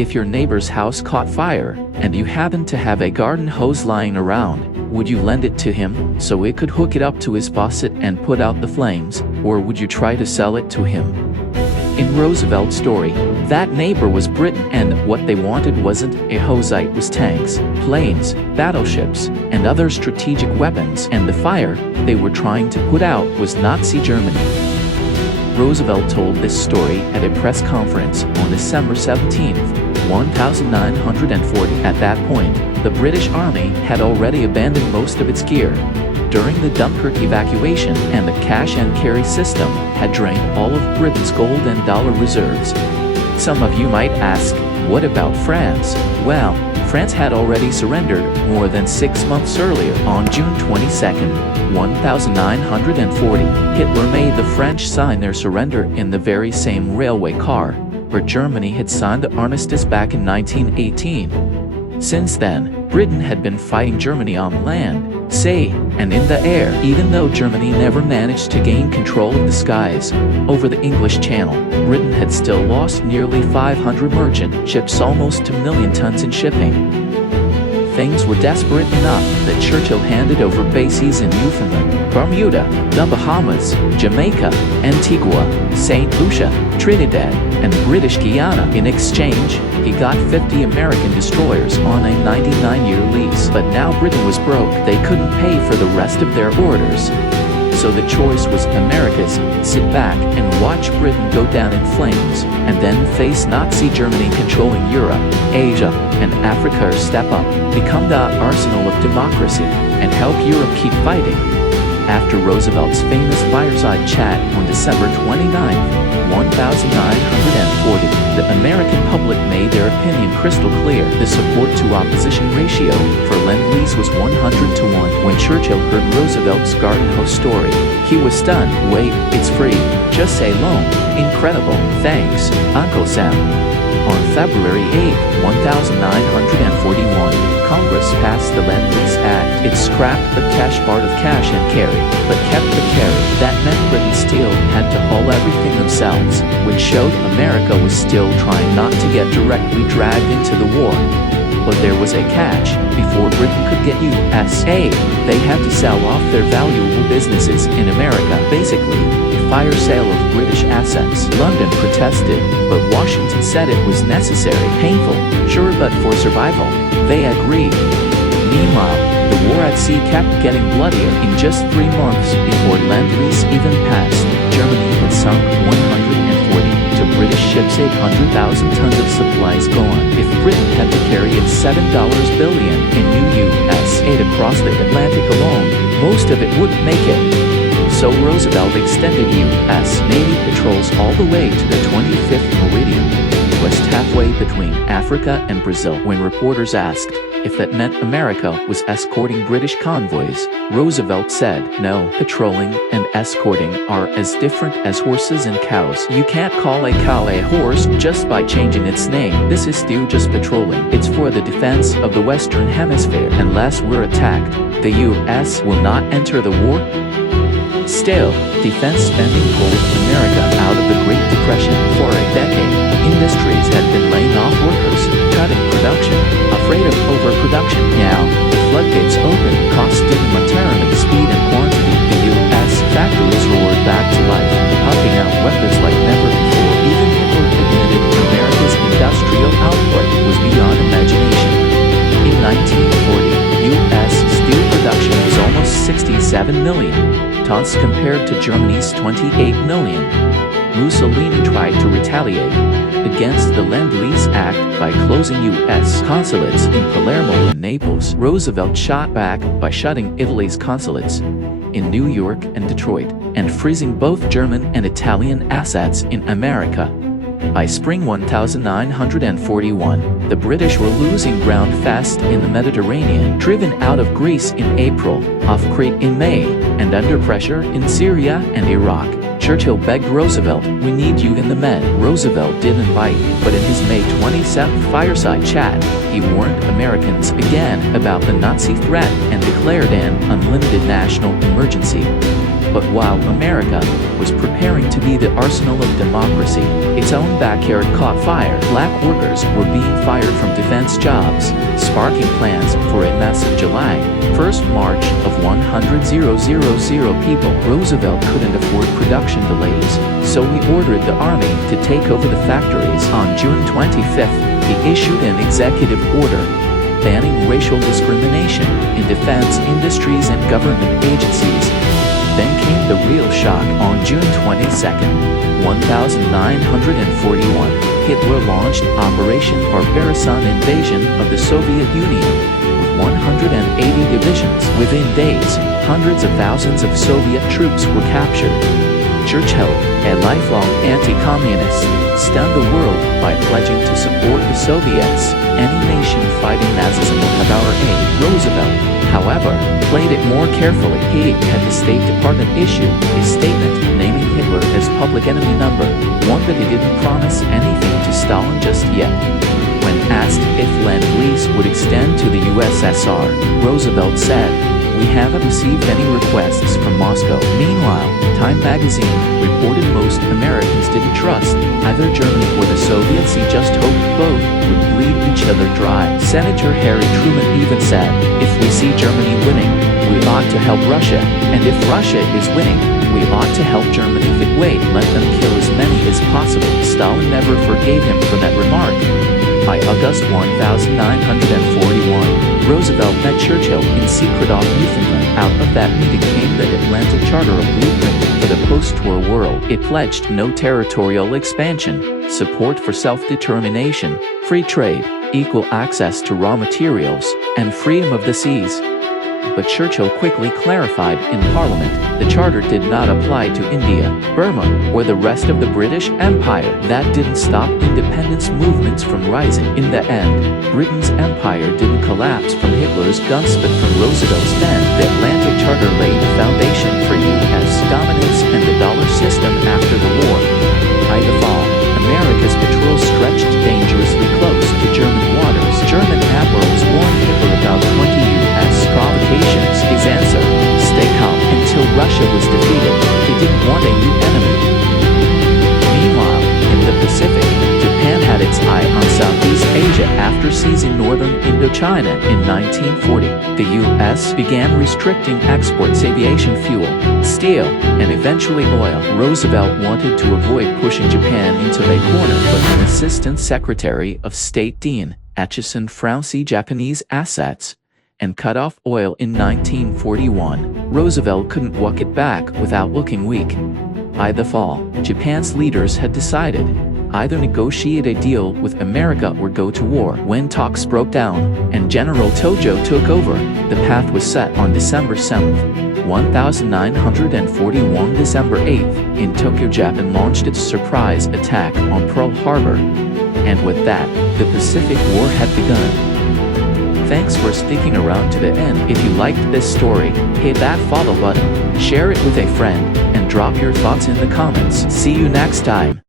If your neighbor's house caught fire, and you happen to have a garden hose lying around, would you lend it to him, so it could hook it up to his faucet and put out the flames, or would you try to sell it to him? In Roosevelt's story, that neighbor was Britain, and what they wanted wasn't a hose, it was tanks, planes, battleships, and other strategic weapons, and the fire they were trying to put out was Nazi Germany. Roosevelt told this story at a press conference on December 17, 1940. At that point, the British Army had already abandoned most of its gear during the Dunkirk evacuation, and the cash and carry system had drained all of Britain's gold and dollar reserves. Some of you might ask, what about France? Well, France had already surrendered more than 6 months earlier. On June 22, 1940, Hitler made the French sign their surrender in the very same railway car where Germany had signed the armistice back in 1918. Since then, Britain had been fighting Germany on land, sea, and in the air. Even though Germany never managed to gain control of the skies over the English Channel, Britain had still lost nearly 500 merchant ships, almost 2 million tons in shipping. Things were desperate enough that Churchill handed over bases in Newfoundland, Bermuda, the Bahamas, Jamaica, Antigua, St. Lucia, Trinidad, and British Guiana. In exchange, he got 50 American destroyers on a 99-year lease. But now Britain was broke. They couldn't pay for the rest of their orders. So the choice was America's: sit back and watch Britain go down in flames, and then face Nazi Germany controlling Europe, Asia, and Africa, or step up, become the arsenal of democracy, and help Europe keep fighting. After Roosevelt's famous fireside chat on December 29, 1940, the American public made their opinion crystal clear. The support to opposition ratio for Lend-Lease was 100-1. When Churchill heard Roosevelt's garden hose story, he was stunned. Wait, it's free. Just say loan. Incredible. Thanks, Uncle Sam. On February 8, 1941, Congress passed the Lend-Lease Act. It scrapped the cash part of cash and carry, but kept the carry. That meant Britain still had to haul everything themselves, which showed America was still trying not to get directly dragged into the war. But there was a catch. Before Britain could get U.S. aid, they had to sell off their valuable businesses in America. Basically, a fire sale of British assets. London protested, but Washington said it was necessary. Painful, sure, but for survival, they agreed. Meanwhile, the war at sea kept getting bloodier. In just 3 months before Lend-Lease even passed, Germany had sunk 140 to British ships, 800,000 tons of supplies gone. If Britain had to carry its $7 billion in new U.S. aid across the Atlantic alone, most of it wouldn't make it. So Roosevelt extended U.S. Navy patrols all the way to the 25th meridian, west halfway between Africa and Brazil. When reporters asked if that meant America was escorting British convoys, Roosevelt said, no, patrolling and escorting are as different as horses and cows. You can't call a cow a horse just by changing its name. This is still just patrolling. It's for the defense of the Western Hemisphere. Unless we're attacked, the U.S. will not enter the war. Still, defense spending pulled America out of the Great Depression. For a decade, industries had been laying off workers, cutting production, afraid of overproduction. Now, the floodgates open, costs didn't materially, speed and quantity. The U.S. factories roared back to life, pumping out weapons like never before. Even Hitler admitted America's industrial output was beyond imagination. In 1940, U.S. steel production was almost 67 million tons compared to Germany's 28 million. Mussolini tried to retaliate against the Lend-Lease Act by closing U.S. consulates in Palermo and Naples. Roosevelt shot back by shutting Italy's consulates in New York and Detroit, and freezing both German and Italian assets in America. By spring 1941, the British were losing ground fast in the Mediterranean. Driven out of Greece in April, off Crete in May, and under pressure in Syria and Iraq, Churchill begged Roosevelt, we need you in the Med. Roosevelt didn't bite, but in his May 27 fireside chat, he warned Americans again about the Nazi threat and declared an unlimited national emergency. But while America was preparing to be the arsenal of democracy, its own backyard caught fire. Black workers were being fired from defense jobs, sparking plans for a massive July 1st march of 100,000 people. Roosevelt couldn't afford production delays, so he ordered the army to take over the factories. On June 25th, he issued an executive order banning racial discrimination in defense industries and government agencies. Then came the real shock. On June 22nd, 1941, Hitler launched Operation Barbarossa invasion of the Soviet Union with 180 divisions. Within days, hundreds of thousands of Soviet troops were captured. Churchill, a lifelong anti-communist, stunned the world by pledging to support the Soviets. Any nation fighting Nazism will have our aid. Roosevelt, however, played it more carefully. He had the State Department issue a statement naming Hitler as public enemy number one, but he didn't promise anything to Stalin just yet. When asked if Lend-Lease would extend to the USSR, Roosevelt said, "We haven't received any requests from Moscow." Meanwhile, Time magazine reported most Americans didn't trust either Germany or the Soviets. He just hoped both would bleed each other dry. Senator Harry Truman even said, "If we see Germany winning, we ought to help Russia, and if Russia is winning, we ought to help Germany. Wait, let them kill as many as possible." Stalin never forgave him for that remark. By August 1941, Roosevelt met Churchill in secret off Newfoundland. Out of that meeting came the Atlantic Charter, a blueprint for the post-war world. It pledged no territorial expansion, support for self-determination, free trade, equal access to raw materials, and freedom of the seas. But Churchill quickly clarified in Parliament the charter did not apply to India, Burma, or the rest of the British Empire. That didn't stop independence movements from rising. In the end, Britain's empire didn't collapse from Hitler's guns but from Roosevelt's pen. The Atlantic Charter laid the foundation for U.S. dominance and the dollar system after the war. By the fall, America's patrol stretched dangerously close to German waters. German admirals warned Hitler about 20 U.S. provocations. His answer, stay calm until Russia was defeated. He didn't want a new enemy. Meanwhile, in the Pacific, Japan had its eye on Southeast Asia after seizing northern Indochina in 1940. The U.S. began restricting exports aviation fuel, steel, and eventually oil. Roosevelt wanted to avoid pushing Japan into a corner, but an Assistant Secretary of State Dean Acheson frowned Japanese assets and cut off oil in 1941. Roosevelt couldn't walk it back without looking weak. By the fall, Japan's leaders had decided either negotiate a deal with America or go to war. When talks broke down and General Tojo took over, the path was set on December 7th, 1941. December 8th, in Tokyo, Japan launched its surprise attack on Pearl Harbor. And with that, the Pacific War had begun. Thanks for sticking around to the end. If you liked this story, hit that follow button, share it with a friend, and drop your thoughts in the comments. See you next time.